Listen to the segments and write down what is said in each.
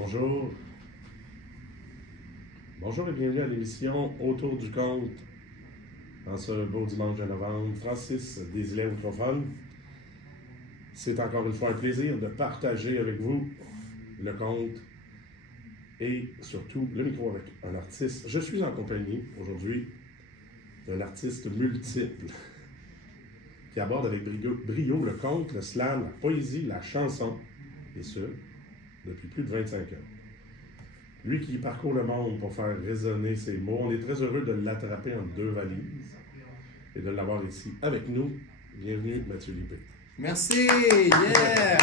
Bonjour. Bonjour et bienvenue à l'émission Autour du compte. En ce beau dimanche de novembre, Francis Desilets-Outrefol. C'est encore une fois un plaisir de partager avec vous le compte et surtout le micro avec un artiste. Je suis en compagnie aujourd'hui d'un artiste multiple qui aborde avec brio le conte, le slam, la poésie, la chanson, et ce, depuis plus de 25 ans. Lui qui parcourt le monde pour faire résonner ses mots, on est très heureux de l'attraper entre deux valises et de l'avoir ici avec nous. Bienvenue, Mathieu Lippé. Merci! Yeah!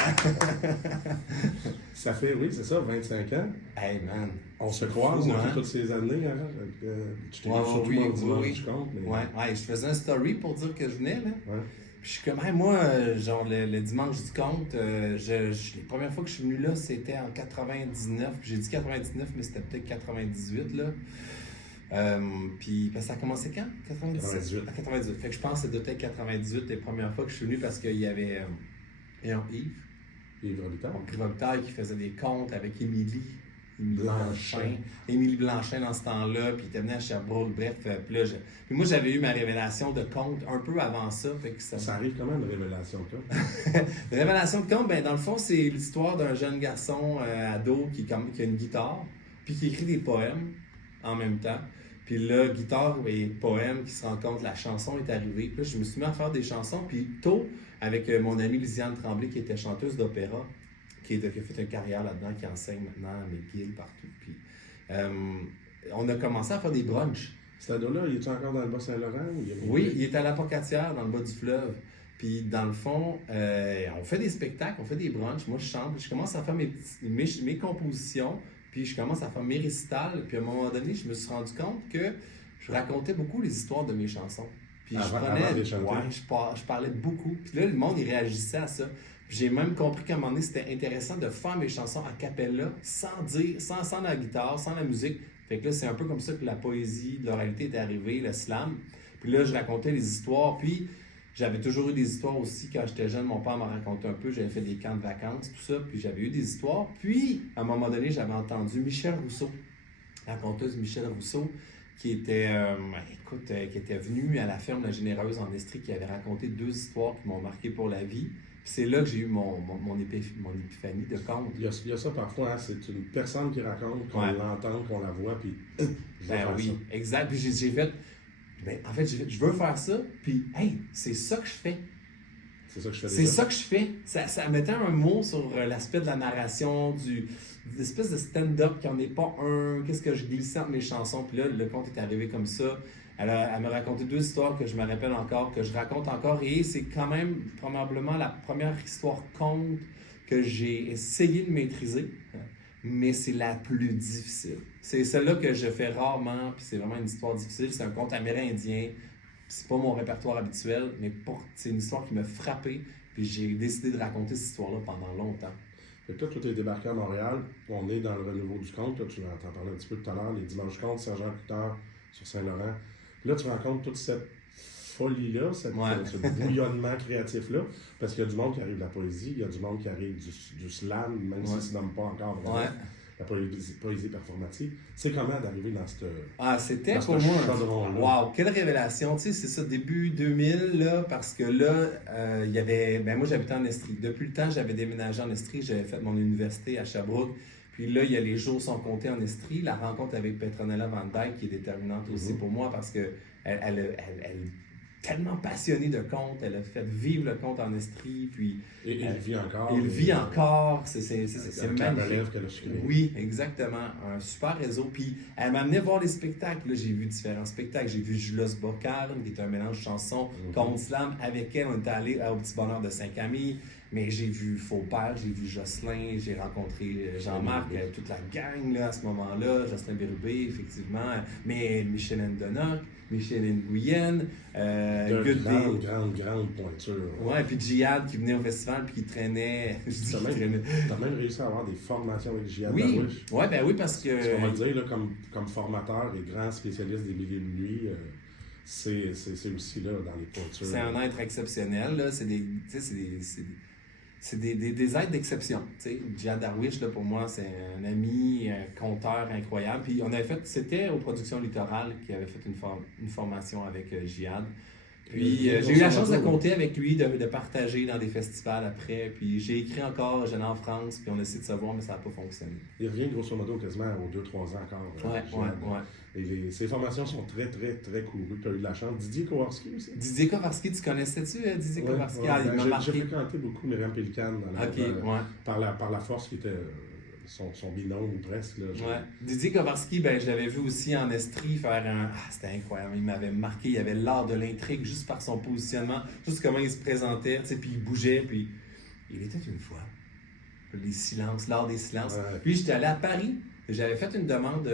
Ça fait, oui, c'est ça, 25 ans. Hey man! On se croise depuis toutes ces années. Hein? Tu t'es Oui, du compte. Mais... Ouais, je faisais un story pour dire que je venais, là. Ouais. Puis je suis comme, hey, moi, genre le dimanche du compte, les premières fois que je suis venu là, c'était en 99. J'ai dit 99, mais c'était peut-être 98, là. Puis ça a commencé quand? 98. À 98. Fait que je pense que c'était peut-être 98 les premières fois que je suis venu parce qu'il y avait Yves Robitaille qui faisait des contes avec Émilie Blanchin dans ce temps-là, puis il était venu à Sherbrooke, bref. Puis moi, j'avais eu ma révélation de conte un peu avant ça. Fait que ça arrive comment, une révélation de conte? Une révélation de conte, ben, dans le fond, c'est l'histoire d'un jeune garçon ado qui a une guitare, puis qui écrit des poèmes en même temps. Puis là, guitare et poème qui se rencontrent, la chanson est arrivée. Puis là, je me suis mis à faire des chansons. Puis tôt, avec mon amie Lisiane Tremblay, qui était chanteuse d'opéra, qui a fait une carrière là-dedans, qui enseigne maintenant à McGill, partout. Puis on a commencé à faire des brunchs. Cet ado-là, il est encore dans le Bas-Saint-Laurent? Oui, il est à la Pocatière, dans le bas du fleuve. Puis dans le fond, on fait des spectacles, on fait des brunchs. Moi, je chante, je commence à faire mes compositions. Puis je commence à faire mes récitals. Puis à un moment donné, je me suis rendu compte que je racontais beaucoup les histoires de mes chansons. Puis je parlais beaucoup. Puis là, le monde, il réagissait à ça. Puis j'ai même compris qu'à un moment donné, c'était intéressant de faire mes chansons a cappella, sans la guitare, sans la musique. Fait que là, c'est un peu comme ça que la poésie, l'oralité est arrivée, le slam. Puis là, je racontais les histoires. Puis j'avais toujours eu des histoires aussi. Quand j'étais jeune, mon père m'a raconté un peu. J'avais fait des camps de vacances, tout ça. Puis j'avais eu des histoires. Puis, à un moment donné, j'avais entendu Michel Rousseau, la conteuse Michel Rousseau, qui était venue à la ferme La Généreuse en Estrie, qui avait raconté 2 histoires qui m'ont marqué pour la vie. Puis c'est là que j'ai eu mon épiphanie de conte. Il y a ça parfois, hein? C'est une personne qui raconte, qu'on l'entende, qu'on la voit, puis oui, ça. Exact. Puis j'ai fait... Ben, en fait, je veux faire ça, puis hey, c'est ça que je fais. C'est ça que je fais. C'est ça que je fais. Ça mettait un mot sur l'aspect de la narration, l'espèce de stand-up qui n'en est pas un. Qu'est-ce que je glissais entre mes chansons, puis là, le conte est arrivé comme ça. Elle m'a raconté 2 histoires que je me rappelle encore, que je raconte encore, et c'est quand même probablement la première histoire conte que j'ai essayé de maîtriser. Mais c'est la plus difficile. C'est celle-là que je fais rarement, puis c'est vraiment une histoire difficile. C'est un conte amérindien, c'est pas mon répertoire habituel, mais c'est une histoire qui m'a frappé, puis j'ai décidé de raconter cette histoire-là pendant longtemps. Fait que toi, tu es débarqué à Montréal, on est dans le renouveau du conte, là, tu en parlais un petit peu tout à l'heure, les dimanches contes, Sergent-Couteur sur Saint-Laurent. Puis là, tu rencontres toute cette folie-là, ce bouillonnement créatif-là, parce qu'il y a du monde qui arrive de la poésie, il y a du monde qui arrive du slam, même si ça ne nomme pas encore vraiment la poésie performative. C'est comment d'arriver dans cette c'était pour moi, wow, quelle révélation, tu sais, c'est ça, début 2000, là, parce que là, il y avait, moi j'habitais en Estrie. Depuis le temps, j'avais déménagé en Estrie, j'avais fait mon université à Sherbrooke, puis là, il y a les jours sont comptés en Estrie. La rencontre avec Petronella Van Dyke qui est déterminante aussi pour moi, parce que elle tellement passionnée de conte, elle a fait vivre le conte en Estrie, puis... Et il vit encore. Il vit encore, c'est magnifique. Qu'elle a su créer. Oui, exactement, un super réseau, puis elle m'a amené voir les spectacles, là, j'ai vu différents spectacles, j'ai vu Julos Bocal, qui est un mélange chanson, conte slam, avec elle, on était allé au Petit Bonheur de Saint-Camille, mais j'ai vu Faux-Père, j'ai vu Jocelyn, j'ai rencontré Jean-Marc, toute la gang là, à ce moment-là, Jocelyn Bérubé, effectivement, mais Michel Ndonoc, Micheline Guyenne, grande pointure. Ouais, puis Djihad qui venait au festival puis qui traînait. T'as même réussi à avoir des formations avec Djihad. Oui, parce que. Ce qu'on va dire, là, comme formateur et grand spécialiste des milieux de nuit, c'est aussi là dans les pointures. C'est un être exceptionnel, là. c'est des êtres d'exception. Tu sais, Jihad Darwish, là, pour moi, c'est un ami, un conteur incroyable. Puis on avait fait, c'était aux Productions Littorales qui avait fait une formation avec Jihad. Puis j'ai eu la chance de compter avec lui, de partager dans des festivals après. Puis j'ai écrit encore J'allais en France, puis on a essayé de se voir, mais ça n'a pas fonctionné. Il revient grosso modo quasiment aux 2-3 ans encore. Ouais. Et ces formations sont très, très, très courues. Tu as eu de la chance. Didier Kowarski aussi. Didier Kowarski, tu connaissais-tu Didier Kowarski? Ouais, Il m'a marqué. J'ai fréquenté beaucoup Myriam Pélican par la force qui était son binôme presque. Là, Didier Kowarski, je l'avais vu aussi en Estrie faire un... Ah, c'était incroyable, il m'avait marqué, il avait l'art de l'intrigue juste par son positionnement, juste comment il se présentait, puis il bougeait, puis il était une fois. Les silences, l'art des silences. Ouais. Puis j'étais allé à Paris, j'avais fait une demande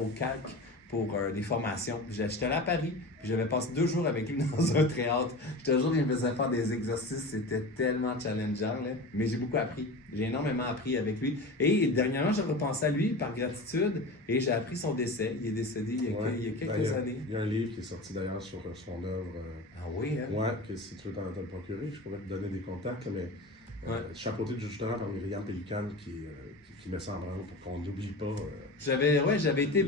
au CALC pour des formations. J'étais allé à Paris, puis j'avais passé 2 jours avec lui dans un théâtre. Je te jure, il me faisait faire des exercices, c'était tellement challengeant, là. Mais j'ai beaucoup appris. J'ai énormément appris avec lui. Et dernièrement, j'ai repensé à lui par gratitude et j'ai appris son décès. Il est décédé il y a quelques années. Il y a un livre qui est sorti d'ailleurs sur son œuvre. Ah oui, hein? Ouais, que si tu veux t'en le procurer, je pourrais te donner des contacts, mais chapeauté justement par Myriam Pélican qui met ça en branle pour qu'on n'oublie pas. J'avais été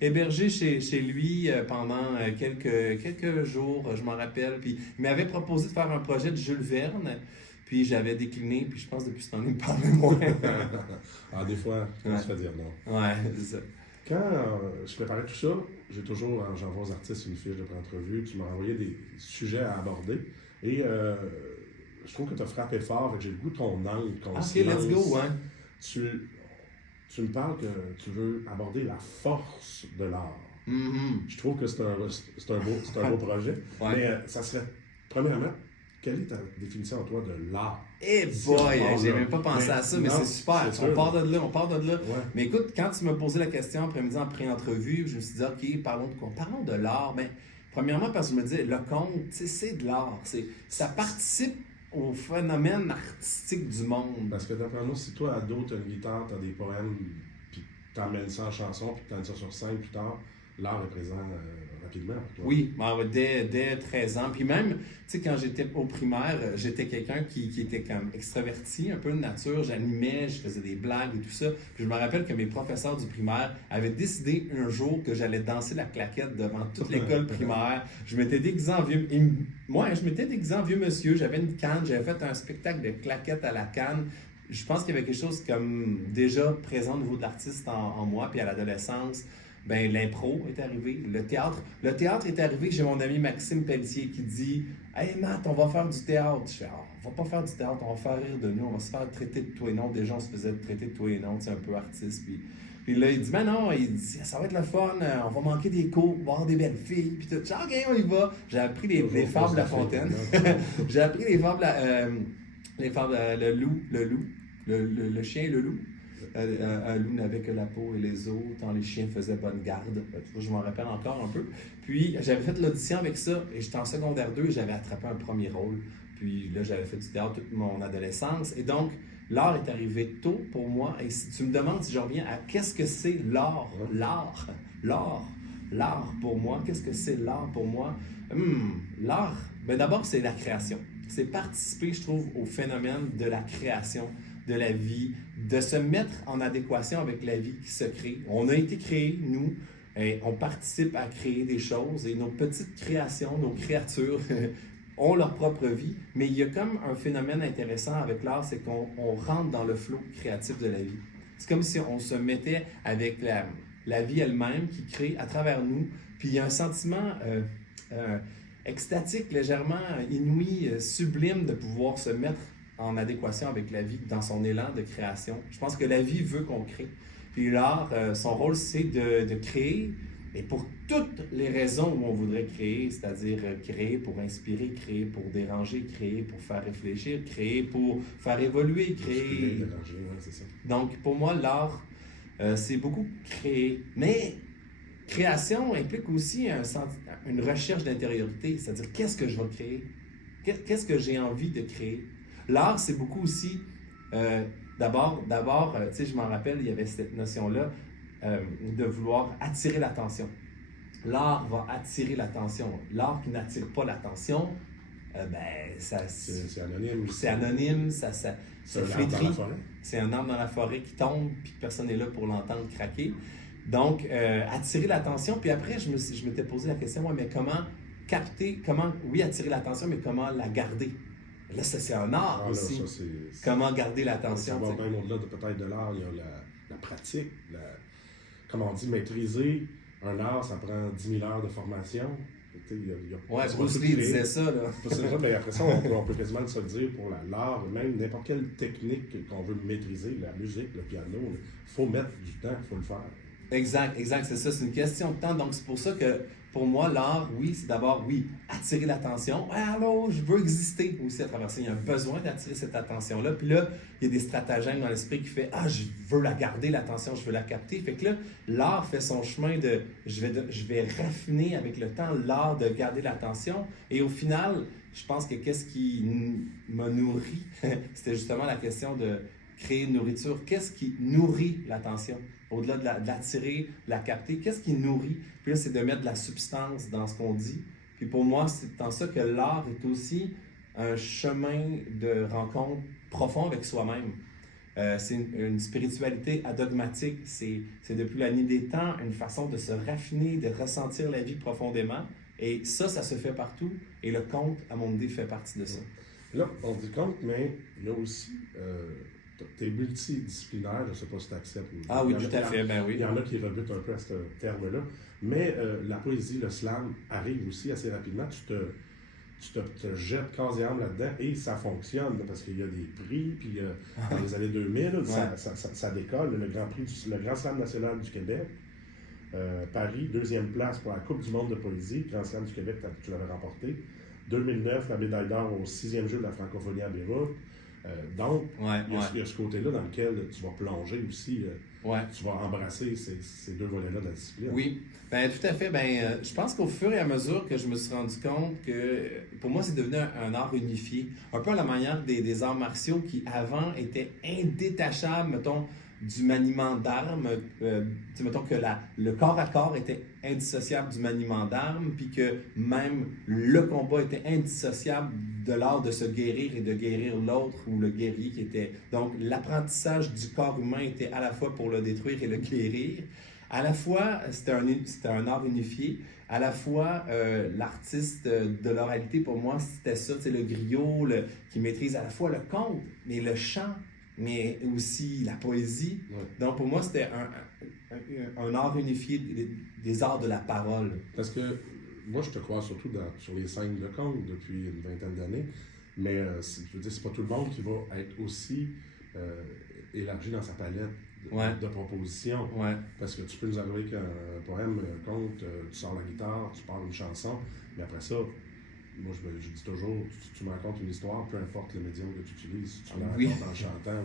hébergé chez lui pendant quelques jours, je m'en rappelle. Puis il m'avait proposé de faire un projet de Jules Verne. Puis j'avais décliné, puis je pense depuis ce temps-là, il me parlait moins. Des fois, on se fait dire non. Ouais, c'est ça. Quand je préparais tout ça, j'envoie aux artistes une fiche de pré-entrevue, tu m'as envoyé des sujets à aborder. Et je trouve que tu as frappé fort, j'ai le goût de ton angle, ton silence. Let's go, hein. Tu me parles que tu veux aborder la force de l'art. Mm-hmm. Je trouve que c'est un beau projet. Ouais. Mais ça serait, premièrement, quelle est ta définition, toi, de l'art? J'ai même pas pensé à ça, mais c'est super. On part de là. Ouais. Mais écoute, quand tu m'as posé la question après-midi en pré-entrevue, je me suis dit, OK, parlons de quoi? Parlons de l'art. Mais premièrement, parce que je me disais, le conte, c'est de l'art. Ça participe au phénomène artistique du monde. Parce que d'après moi, si toi, ado, t'as une guitare, t'as des poèmes, puis t'emmènes ça en chanson, puis t'emmènes ça sur scène plus tard, l'art est présent rapidement. Toi. Oui, dès 13 ans. Puis même, tu sais, quand j'étais au primaire, j'étais quelqu'un qui était comme extraverti, un peu de nature. J'animais, je faisais des blagues et tout ça. Puis je me rappelle que mes professeurs du primaire avaient décidé un jour que j'allais danser la claquette devant toute l'école primaire. Je m'étais déguisé en vieux... je m'étais déguisé en vieux monsieur. J'avais une canne, j'avais fait un spectacle de claquettes à la canne. Je pense qu'il y avait quelque chose comme déjà présent au niveau de l'artiste en moi, puis à l'adolescence. L'impro est arrivé, le théâtre est arrivé. J'ai mon ami Maxime Pelletier qui dit « Hey Matt, on va faire du théâtre. » Je fais « On va pas faire du théâtre, on va faire rire de nous, on va se faire traiter de tout et non. » Déjà, on se faisait traiter de tout et non, tu sais, un peu artiste. Puis là, il dit « non, il dit, ça va être le fun, on va manquer des cours, on va avoir des belles filles. » Puis tout, « OK, on y va. » J'ai appris les fables de La Fontaine. J'ai appris les fables, le loup, le chien et le loup. Un loup n'avait que la peau et les os, tant les chiens faisaient bonne garde. Je m'en rappelle encore un peu. Puis j'avais fait l'audition avec ça, et j'étais en secondaire 2, j'avais attrapé un premier rôle. Puis là, j'avais fait du théâtre toute mon adolescence. Et donc, l'art est arrivé tôt pour moi. Et si tu me demandes si je reviens à qu'est-ce que c'est l'art, l'art pour moi, qu'est-ce que c'est l'art pour moi? L'art, d'abord, c'est la création. C'est participer, je trouve, au phénomène de la création, de la vie, de se mettre en adéquation avec la vie qui se crée. On a été créés, nous, et on participe à créer des choses et nos petites créations, nos créatures ont leur propre vie, mais il y a comme un phénomène intéressant avec l'art, c'est qu'on rentre dans le flot créatif de la vie. C'est comme si on se mettait avec la vie elle-même qui crée à travers nous, puis il y a un sentiment extatique, légèrement inouï, sublime de pouvoir se mettre en adéquation avec la vie dans son élan de création. Je pense que la vie veut qu'on crée. Puis l'art, son rôle, c'est de créer, et pour toutes les raisons où on voudrait créer, c'est-à-dire créer pour inspirer, créer pour déranger, créer pour faire réfléchir, créer pour faire évoluer, créer... Déranger, ouais, c'est ça. Donc, pour moi, l'art, c'est beaucoup créer. Mais création implique aussi une recherche d'intériorité, c'est-à-dire qu'est-ce que je vais créer? Qu'est-ce que j'ai envie de créer? L'art, c'est beaucoup aussi, d'abord, tu sais, je m'en rappelle, il y avait cette notion-là de vouloir attirer l'attention. L'art va attirer l'attention. L'art qui n'attire pas l'attention C'est anonyme. C'est anonyme, ça C'est un arbre dans flétrit. la forêt. C'est un arbre dans la forêt qui tombe, puis personne n'est là pour l'entendre craquer. Donc, attirer l'attention. Puis après, je m'étais posé la question, ouais, mais comment capter, oui, attirer l'attention, mais comment la garder? Là, ça, c'est un art Ah, là, aussi. ça, c'est- Comment garder Ça l'attention? va tu sais. bien au-delà de peut-être de l'art, il y a la pratique. Comme on dit, maîtriser un art, ça prend 10 000 heures de formation. Tu sais, Ouais, c'est Bruce pas tout Lee créé. disait ça, là. C'est ça, mais après ça, on peut quasiment se le dire pour l'art, même n'importe quelle technique qu'on veut maîtriser, la musique, le piano, il faut mettre du temps, il faut le faire. Exact, c'est ça, c'est une question de temps. Donc, c'est pour ça que, pour moi, l'art, oui, c'est d'abord, oui, attirer l'attention. Ouais, allô, je veux exister aussi à travers ça. Il y a un besoin d'attirer cette attention-là. Puis là, il y a des stratagèmes dans l'esprit qui fait, je veux la garder, l'attention, je veux la capter. Fait que là, l'art fait son chemin je vais raffiner avec le temps l'art de garder l'attention. Et au final, je pense que qu'est-ce qui m'a nourri, c'était justement la question de créer une nourriture. Qu'est-ce qui nourrit l'attention? Au-delà de l'attirer, la capter, qu'est-ce qui nourrit? Puis là, c'est de mettre de la substance dans ce qu'on dit. Puis pour moi, c'est dans ça que l'art est aussi un chemin de rencontre profond avec soi-même. C'est une spiritualité adogmatique. C'est depuis la nuit des temps une façon de se raffiner, de ressentir la vie profondément. Et ça se fait partout. Et le conte, à mon idée, fait partie de ça. Là, on dit conte, mais il y a aussi. Tu es multidisciplinaire, je ne sais pas si tu acceptes. Ah oui, tout à fait, ben oui. Il y en a qui rebutent un peu à ce terme-là. Mais la poésie, le slam, arrive aussi assez rapidement. Tu te jettes corps et âme là-dedans et ça fonctionne parce qu'il y a des prix. Puis dans les années 2000, ça décolle. Le Grand Slam national du Québec. Paris, 2e place pour la Coupe du monde de poésie. Grand Slam du Québec, tu l'avais remporté. 2009, la médaille d'or au 6e jeu de la francophonie à Beyrouth. Donc, il y a ce côté-là dans lequel tu vas plonger aussi. Tu vas embrasser ces deux volets-là de la discipline. Oui, ben tout à fait. Je pense qu'au fur et à mesure que je me suis rendu compte que pour moi, c'est devenu un art unifié. Un peu à la manière des arts martiaux qui, avant, étaient indétachables, mettons, du maniement d'armes. Mettons que le corps à corps était indissociable du maniement d'armes, puis que même le combat était indissociable de l'art de se guérir et de guérir l'autre ou le guerrier qui était... Donc, l'apprentissage du corps humain était à la fois pour le détruire et le guérir. À la fois, c'était un art unifié. À la fois, l'artiste de l'oralité, pour moi, c'était ça, c'est le griot qui maîtrise à la fois le conte, mais le chant, mais aussi la poésie. Ouais. Donc, pour moi, c'était un art unifié des arts de la parole. Parce que moi, je te crois surtout sur les scènes de conte depuis une vingtaine d'années, mais je veux dire, c'est pas tout le monde qui va être aussi élargi dans sa palette de propositions. Ouais. Parce que tu peux nous arriver avec un poème, un conte, tu sors la guitare, tu parles une chanson, mais après ça, moi, je dis toujours, tu me racontes une histoire, peu importe le médium que tu utilises, si tu la racontes en chantant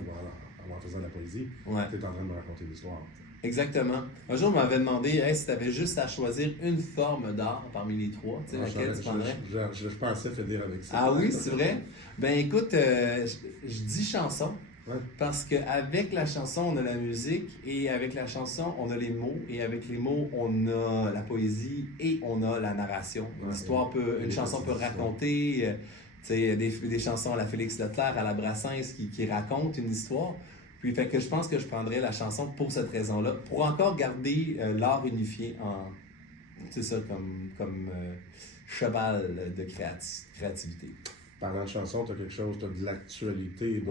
ou en faisant de la poésie, tu es en train de me raconter une histoire. Exactement. Un jour, on m'avait demandé si tu avais juste à choisir une forme d'art parmi les trois, tu sais, laquelle tu prendrais? Je pensais finir avec ça. Ah oui, c'est vrai? Ben écoute, je dis chanson. Ouais. Parce qu'avec la chanson, on a la musique, et avec la chanson, on a les mots, et avec les mots, on a la poésie et on a la narration. Une chanson peut raconter des chansons à la Félix Leclerc, à la Brassens qui racontent une histoire. Puis fait que je pense que je prendrais la chanson pour cette raison-là, pour encore garder l'art unifié c'est ça, comme cheval de créativité. Parlant de chanson, tu as quelque chose, tu as de l'actualité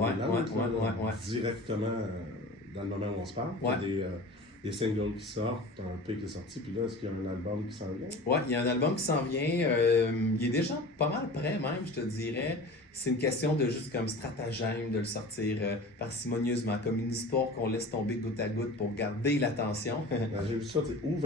directement dans le moment où on se parle. Ouais. Tu as des singles qui sortent, tu as un EP qui est sorti, puis là, est-ce qu'il y a un album qui s'en vient? Oui, il y a un album qui s'en vient. Il est déjà pas mal prêt même, je te dirais. C'est une question de juste comme stratagème de le sortir parcimonieusement, comme une histoire qu'on laisse tomber goutte à goutte pour garder l'attention. J'ai vu ça, c'est ou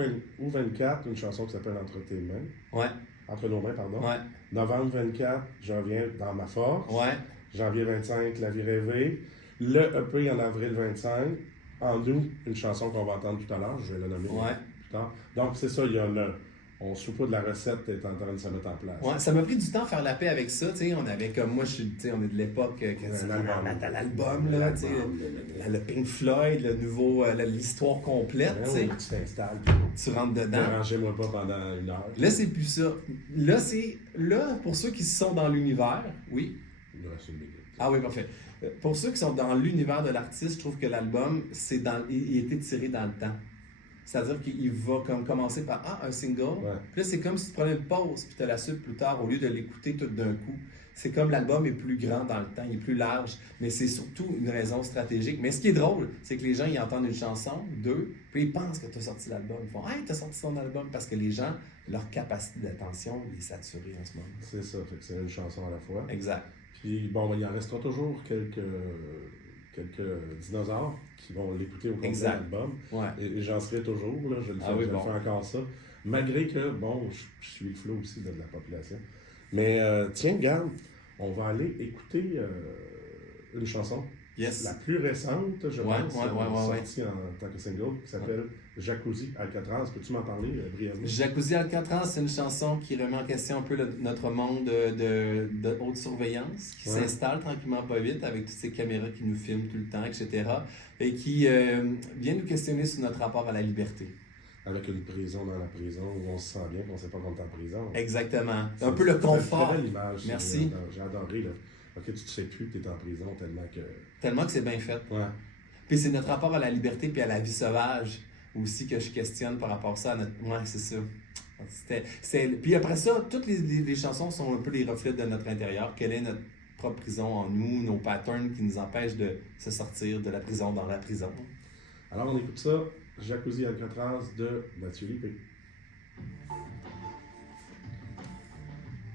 24, une chanson qui s'appelle Entre tes mains. Ouais. Entre nos mains, pardon. Ouais. Novembre 24, je reviens dans ma force. Ouais. Janvier 25, La vie rêvée. Le EP en avril 25. En août, une chanson qu'on va entendre tout à l'heure, je vais la nommer plus tard. Donc c'est ça, il y en a. on se fout pas de la recette est en train de se mettre en place. Ouais, ça m'a pris du temps à faire la paix avec ça. T'sais, on avait comme moi, on est de l'époque que l'album, là, le Pink Floyd, le nouveau, l'histoire complète. Ouais, tu t'installes. Tu rentres dedans. Dérangez-moi pas pendant 1 heure. Là, c'est plus ça. Là, pour ceux qui sont dans l'univers, oui. Il reste 1 minute. Ah oui, parfait. Pour ceux qui sont dans l'univers de l'artiste, je trouve que l'album, il a été tiré dans le temps. C'est-à-dire qu'il va comme commencer par un single. Ouais. Puis là, c'est comme si tu prenais une pause puis tu as la suite plus tard au lieu de l'écouter tout d'un coup. C'est comme l'album est plus grand dans le temps, il est plus large, mais c'est surtout une raison stratégique. Mais ce qui est drôle, c'est que les gens, ils entendent une chanson, 2, puis ils pensent que tu as sorti l'album. Ils font « Hey, tu as sorti ton album! » Parce que les gens, leur capacité d'attention est saturée en ce moment. C'est ça, fait que c'est une chanson à la fois. Exact. Puis bon, il en restera toujours quelques dinosaures qui vont l'écouter au complet de l'album. Ouais. Et j'en serai toujours, là, je le fais encore ça. Malgré que, bon, je suis le flot aussi de la population. Mais tiens, regarde, on va aller écouter une chanson. Yes. La plus récente, je pense, sortie en tant que single, qui s'appelle Jacuzzi Alcatraz. Peux-tu m'en parler brièvement? Jacuzzi Alcatraz, c'est une chanson qui remet en question un peu notre monde de haute surveillance, qui s'installe tranquillement pas vite avec toutes ces caméras qui nous filment tout le temps, etc. Et qui vient nous questionner sur notre rapport à la liberté. Avec une prison dans la prison où on se sent bien, qu'on ne sait pas qu'on est en prison. Exactement. C'est un peu le confort. Très belle image. Merci. J'ai adoré. Là. Ok, tu ne sais plus que tu es en prison tellement que c'est bien fait. Ouais. Puis c'est notre rapport à la liberté puis à la vie sauvage aussi que je questionne par rapport à ça. Ouais, c'est ça. Puis après ça, toutes les chansons sont un peu les reflets de notre intérieur. Quelle est notre propre prison en nous, nos patterns qui nous empêchent de se sortir de la prison dans la prison. Alors on écoute ça, Jacuzzi Alcatraz de Mathieu Lippé.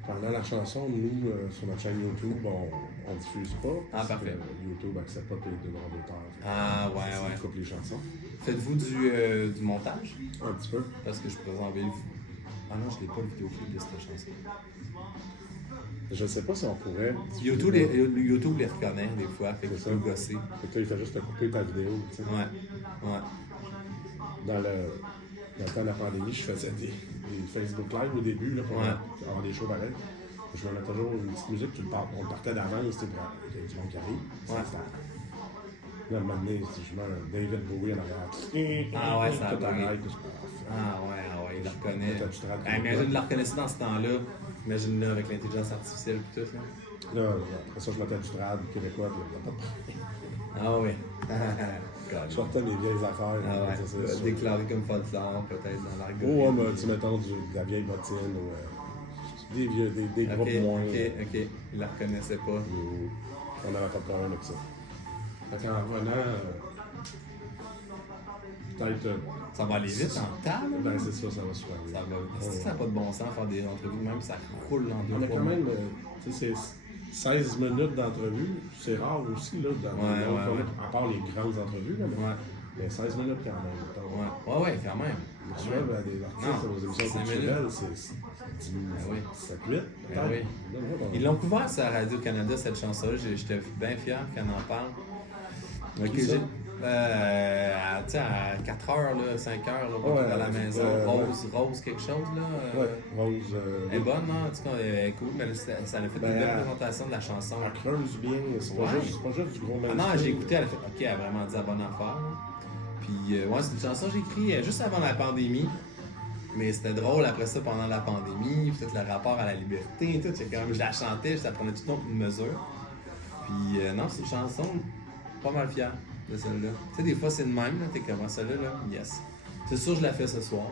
Pendant la chanson, nous, sur notre chaîne YouTube, on ne diffuse pas. Ah, parfait. YouTube n'accepte pas les droits d'auteur. Ah, ouais. On coupe les chansons. Faites-vous du montage? Un petit peu. Parce que je pourrais enlever le... Ah non, je n'ai pas le vidéoclip de cette chanson. Je ne sais pas si on pourrait. YouTube les reconnaît des fois, fait qu'il peut gosser. Fait que là, il fait juste te couper ta vidéo. Tu sais. Ouais. Dans le temps de la pandémie, je faisais des Facebook Live au début là, pour avoir des shows pareils. Je me mettais toujours une petite musique, on partait d'avance, il y a du monde qui arrive. Ouais. Là, à un moment donné, je mets un David Bowie en arrière. Ah ouais, ça tout arrête. Ah ouais, il le reconnaît. Imagine de la reconnaître dans ce temps-là. Imagine là avec l'intelligence artificielle et tout ça. Là, après ça, je mettais du trad québécois, puis il n'y a pas de problème. Ah ouais. Je sortais mes vieilles affaires. Ah ouais. Déclaré comme folklore, peut-être dans l'argot. Oh, mais tu mettons de la vieille bottine ou des groupes moins. Ok. Il la reconnaissait pas. On n'avait pas de problème avec ça. Fait qu'en revenant, peut-être. Ça va aller vite en temps, là. Ben, c'est ça, ça va super vite. Ça n'a pas de bon sens faire des entrevues, même ça roule dans On a quand même, tu sais, 16 minutes d'entrevue, c'est rare aussi, là, à part les grandes entrevues, là, mais 16 minutes quand même. Ouais, quand même. Tu vois, ben, des artistes aux émissions culturelles, c'est 7, 8, peut-être. Ils l'ont couvert sur Radio-Canada, cette chanson-là. J'étais bien fier qu'on en parle. À 4h, 5h, à la maison. Rose quelque chose, là. Rose. Elle est bonne, non? En tout cas, elle est cool, mais ça a fait une belle présentation de la chanson. Elle creuse bien, c'est pas juste du gros mainstream. Non, j'ai écouté, elle a fait, OK, elle a vraiment dit la bonne affaire. Puis, c'est une chanson que j'ai écrite juste avant la pandémie. Mais c'était drôle après ça, pendant la pandémie, peut-être le rapport à la liberté, tout. Je la chantais, ça prenait tout le temps une mesure. Puis, non, c'est une chanson pas mal fière de celle-là. Tu sais, des fois, c'est de même, là, t'es comme celle-là, yes. C'est sûr, je la fais ce soir.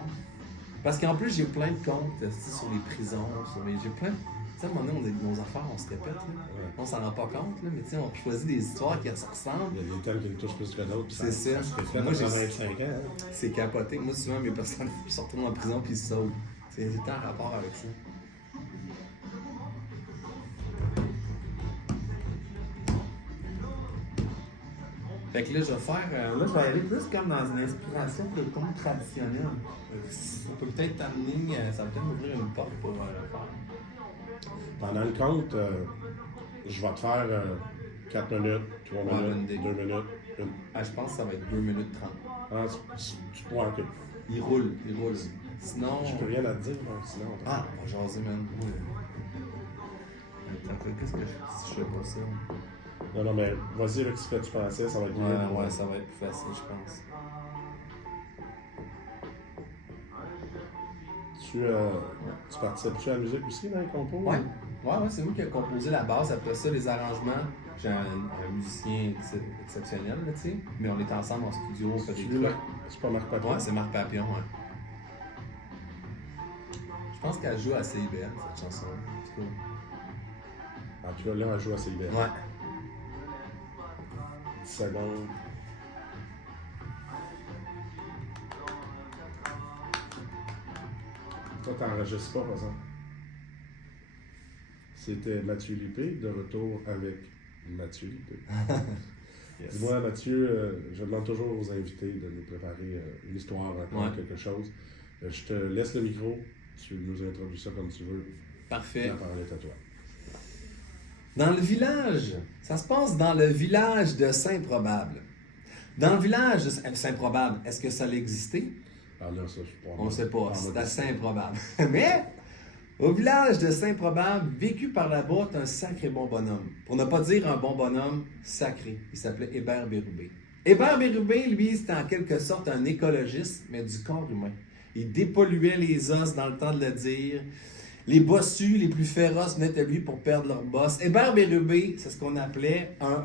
Parce qu'en plus, j'ai plein de comptes sur les prisons, j'ai plein. Tu sais, à un moment donné, nos affaires, on se répète, là. Ouais. On s'en rend pas compte, là, mais tu sais, on choisit des histoires qui se ressemblent. Il y a des thèmes qui nous touchent plus que d'autres. C'est ça. Moi, j'ai 25 ans. Hein? C'est capoté. Moi, souvent, mes personnes sortent en prison puis ils se sauvent. C'est tout en rapport avec ça. Fait que là, je vais faire. Là, je vais aller plus comme dans une inspiration pour les contes traditionnels. Ça peut peut-être t'amener. Ça va peut-être m'ouvrir une porte pour le faire. Pendant le conte, je vais te faire 4 minutes, 3 minutes, 2 minutes, 1. Ah, je pense que ça va être 2 minutes 30. Ah, tu pourras, ok. Il roule. Sinon. J'ai plus rien à te dire, hein, sinon. Ah, on va jaser, man. Attends, qu'est-ce que si je fais pas ça? Non, mais vas-y avec ce que tu pensais, ça va être bien. Ouais, ça va être plus facile, je pense. Tu participes-tu à la musique aussi dans les compos? Ouais, c'est moi qui ai composé la base. Après ça, les arrangements, j'ai un musicien exceptionnel, là, tu sais. Mais on est ensemble en studio, on fait des Celui-là, trucs. c'est pas Marc Papillon? Ouais, c'est Marc Papillon, ouais. Je pense qu'elle joue assez belle, cette chanson. En tout cas. En tout cas, là, elle joue assez bien. Ouais. 10 secondes. Toi, t'enregistres pas, par exemple. C'était Mathieu Lippé, de retour avec Mathieu Lippé. Yes. Dis-moi, Mathieu, je demande toujours aux invités de nous préparer une histoire, quelque chose. Je te laisse le micro. Tu nous introduis ça comme tu veux. Parfait. La parole est à toi. Dans le village, ça se passe dans le village de Saint-Probable. Dans le village de Saint-Probable, est-ce que ça existait? Ah là, ça, je sais pas. On ne sait pas, c'est assez improbable. Mais, au village de Saint-Probable, vécu par là-bas, un sacré bon bonhomme. Pour ne pas dire un bon bonhomme, sacré. Il s'appelait Hébert Bérubé. Hébert Bérubé, lui, c'était en quelque sorte un écologiste, mais du corps humain. Il dépolluait les os dans le temps de le dire. Les bossus les plus féroces venaient à lui pour perdre leur boss. Hébert Bérubé, c'est ce qu'on appelait un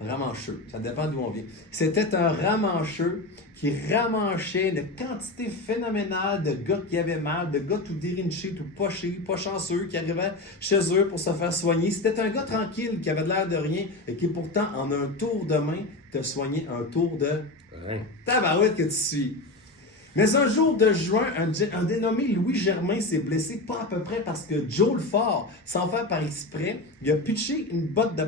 ramancheux. Ça dépend d'où on vient. C'était un ramancheux qui ramanchait une quantité phénoménale de gars qui avaient mal, de gars tout dérinchés, tout pochés, pas chanceux, qui arrivaient chez eux pour se faire soigner. C'était un gars tranquille qui avait de l'air de rien et qui pourtant, en un tour de main, te soignait un tour de... Tabarouette que tu suis. Mais un jour de juin, un dénommé Louis Germain s'est blessé, pas à peu près parce que Joe le Fort, sans faire par exprès, il a pitché une botte de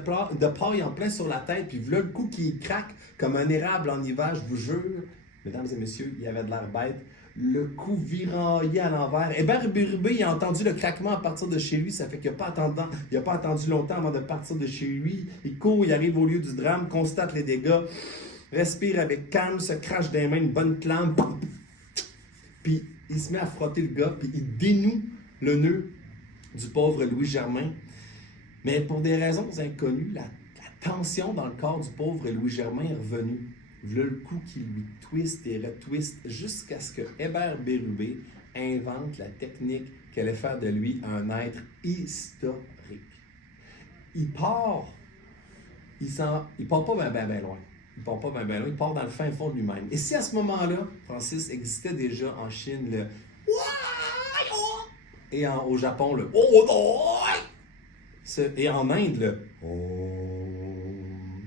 paille en plein sur la tête, puis voilà le coup qui craque comme un érable en hiver, je vous jure. Mesdames et messieurs, il avait de l'air bête. Le coup viraillé à l'envers. Hébert Bérubé, il a entendu le craquement à partir de chez lui, ça fait qu'il n'a pas attendu longtemps avant de partir de chez lui. Il court, il arrive au lieu du drame, constate les dégâts, respire avec calme, se crache des mains une bonne clame. Puis il se met à frotter le gars, puis il dénoue le nœud du pauvre Louis Germain. Mais pour des raisons inconnues, la tension dans le corps du pauvre Louis Germain est revenue. Voilà le coup qui lui twiste et retwiste jusqu'à ce que Hébert Bérubé invente la technique qui allait faire de lui un être historique. Il part pas bien loin. Il part pas bien loin, il part dans le fin fond de lui-même. Et si à ce moment-là, Francis, existait déjà en Chine le et au Japon le et en Inde le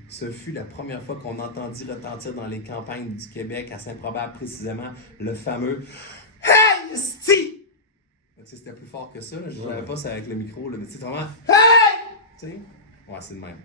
ce fut la première fois qu'on entendit retentir dans les campagnes du Québec, à Saint-Probable précisément, le fameux Hey, esti! C'était plus fort que ça, je ne savais pas ça avec le micro, là, mais c'est vraiment Hey! Tu sais? Ouais, c'est le même.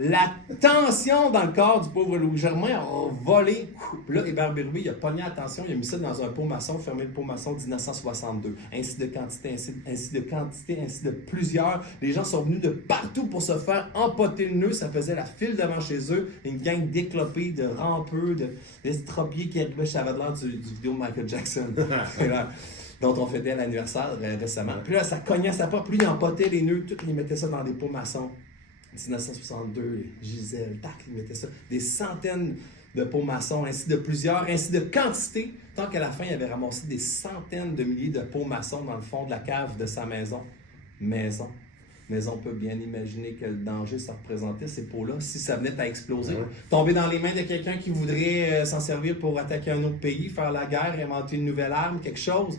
La tension dans le corps du pauvre Louis Germain a volé. Puis là, Hébert Bérubé, il a pogné attention, il a mis ça dans un pot maçon, fermé le pot maçon 1962. Ainsi de quantité, ainsi de plusieurs. Les gens sont venus de partout pour se faire empoter le nœud. Ça faisait la file devant chez eux. Une gang d'éclopés, de rampeux, d'estropiés qui arrivaient. Ça avait l'air du vidéo de Michael Jackson. Dont on fêtait l'anniversaire récemment. Puis là, ça cognait sa porte. Puis lui, il empotait les nœuds, tout, il mettait ça dans des pots maçons. 1962, Gisèle, tac, il mettait ça. Des centaines de pots maçons, ainsi de plusieurs, ainsi de quantité, tant qu'à la fin, il avait ramassé des centaines de milliers de pots maçons dans le fond de la cave de sa maison. Mais on peut bien imaginer quel danger ça représentait, ces pots-là, si ça venait à exploser. Ouais. Tomber dans les mains de quelqu'un qui voudrait s'en servir pour attaquer un autre pays, faire la guerre, inventer une nouvelle arme, quelque chose.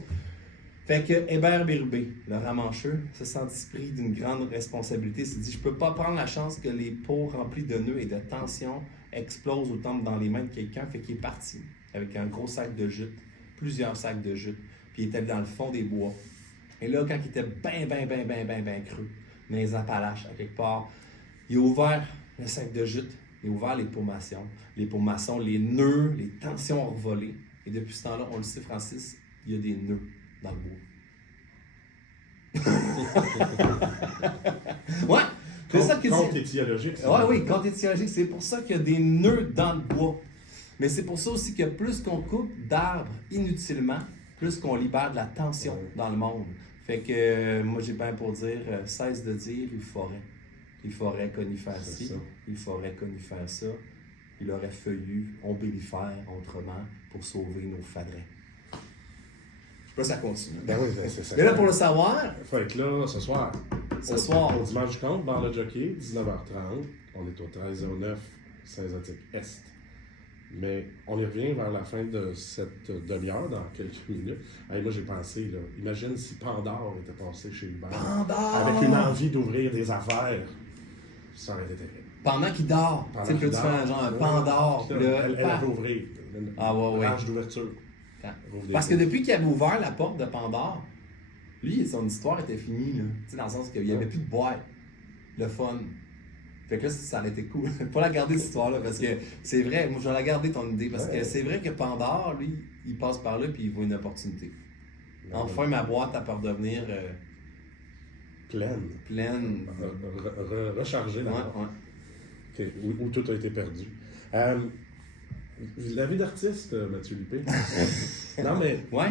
Fait que Hébert Bérubé, le ramancheux, se sentit pris d'une grande responsabilité. Il s'est dit, je peux pas prendre la chance que les pots remplis de nœuds et de tension explosent ou tombent dans les mains de quelqu'un. Fait qu'il est parti avec un gros sac de jute, plusieurs sacs de jute, puis il était dans le fond des bois. Et là, quand il était bien creux, dans les Appalaches, à quelque part, il a ouvert le sac de jute, il a ouvert les pots maçons. Les pots maçons, les nœuds, les tensions ont revolé. Et depuis ce temps-là, on le sait, Francis, il y a des nœuds dans le bois. Ouais, c'est ça que compte étiologique. Oui, compte étiologique. C'est pour ça qu'il y a des nœuds dans le bois. Mais c'est pour ça aussi que plus qu'on coupe d'arbres inutilement, plus qu'on libère de la tension dans le monde. Fait que moi, j'ai bien pour dire, cesse de dire il forêt. Il forêt conifère-ci, il forêt conifère-ça. Il aurait feuillu ombellifère autrement pour sauver nos fadrins. Je sais pas si ça continue. Ben oui, c'est ça. Mais là, pour le savoir, Fait que là, ce soir, au dimanche du compte, bar le jockey, 19h30, on est au 1309 Saint-Zotique Est. Mais on y revient vers la fin de cette demi-heure, dans quelques minutes. Hey, moi, j'ai pensé, là, imagine si Pandore était passé chez Hubert. Pandore! Avec une envie d'ouvrir des affaires. Ça aurait été terrible. Pendant qu'il dort, tu sais, puis là, tu fais genre un Pandore. Puis là, elle va ouvrir. Ouais. Rage d'ouverture. Parce que depuis qu'il avait ouvert la porte de Pandore, lui, son histoire était finie, là. Tu sais, dans le sens qu'il n'y avait plus de boîte. Le fun. Fait que là, ça aurait été cool. Faut la garder, cette histoire-là, parce que c'est vrai, moi, je vais la garder, ton idée, parce que c'est vrai que Pandore, lui, il passe par là puis il voit une opportunité. Enfin, ma boîte, elle peut redevenir pleine. Rechargée là. Ouais. Okay. Où tout a été perdu. La vie d'artiste, Mathieu Lippé. Non, mais. Ouais.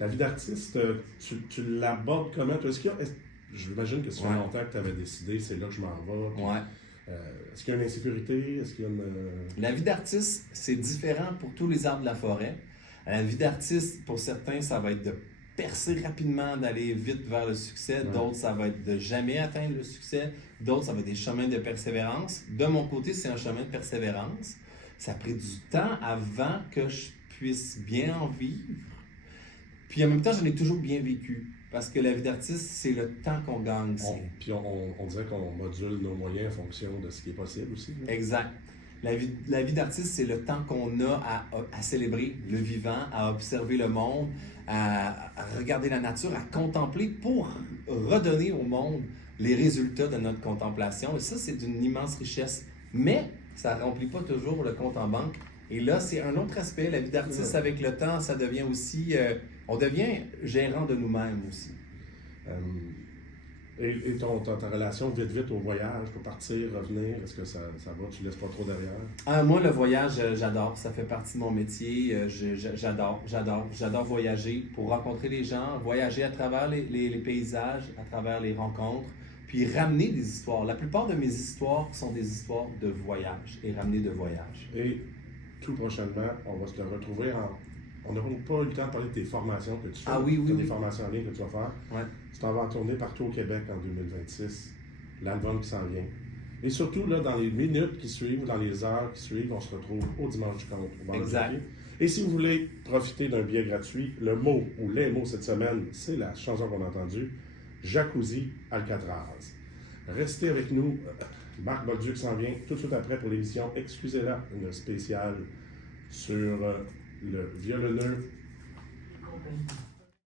La vie d'artiste, tu l'abordes comment? J'imagine que ça fait longtemps que tu avais décidé, c'est là que je m'en vais. Puis, est-ce qu'il y a une insécurité? Est-ce qu'il y a une... La vie d'artiste, c'est différent pour tous les arbres de la forêt. La vie d'artiste, pour certains, ça va être de percer rapidement, d'aller vite vers le succès. D'autres, ça va être de jamais atteindre le succès. D'autres, ça va être des chemins de persévérance. De mon côté, c'est un chemin de persévérance. Ça a pris du temps avant que je puisse bien en vivre. Puis en même temps, j'en ai toujours bien vécu. Parce que la vie d'artiste, c'est le temps qu'on gagne. Puis on dirait qu'on module nos moyens en fonction de ce qui est possible aussi. Là. Exact. La vie d'artiste, c'est le temps qu'on a à célébrer le vivant, à observer le monde, à regarder la nature, à contempler pour redonner au monde les résultats de notre contemplation. Et ça, c'est d'une immense richesse. Mais ça ne remplit pas toujours le compte en banque. Et là, c'est un autre aspect. La vie d'artiste, avec le temps, ça devient aussi... on devient gérant de nous-mêmes aussi. Et ta relation vite au voyage, pour partir, revenir, est-ce que ça va? Tu ne laisses pas trop derrière? Moi, le voyage, j'adore. Ça fait partie de mon métier. J'adore voyager pour rencontrer les gens, voyager à travers les paysages, à travers les rencontres, puis ramener des histoires. La plupart de mes histoires sont des histoires de voyage et ramener de voyage. Et tout prochainement, on va se retrouver On n'a pas eu le temps de parler de tes formations que tu fais. Oui. Des formations en ligne que tu vas faire. Ouais. Tu t'en vas en tourner partout au Québec en 2026. L'album qui s'en vient. Et surtout, là, dans les minutes qui suivent, dans les heures qui suivent, on se retrouve au Dimanche du Compte. Exact. Et si vous voulez profiter d'un billet gratuit, le mot ou les mots cette semaine, c'est la chanson qu'on a entendue, Jacuzzi Alcatraz. Restez avec nous. Marc Bolduc s'en vient tout de suite après pour l'émission Excusez-la, une spéciale sur le violonneux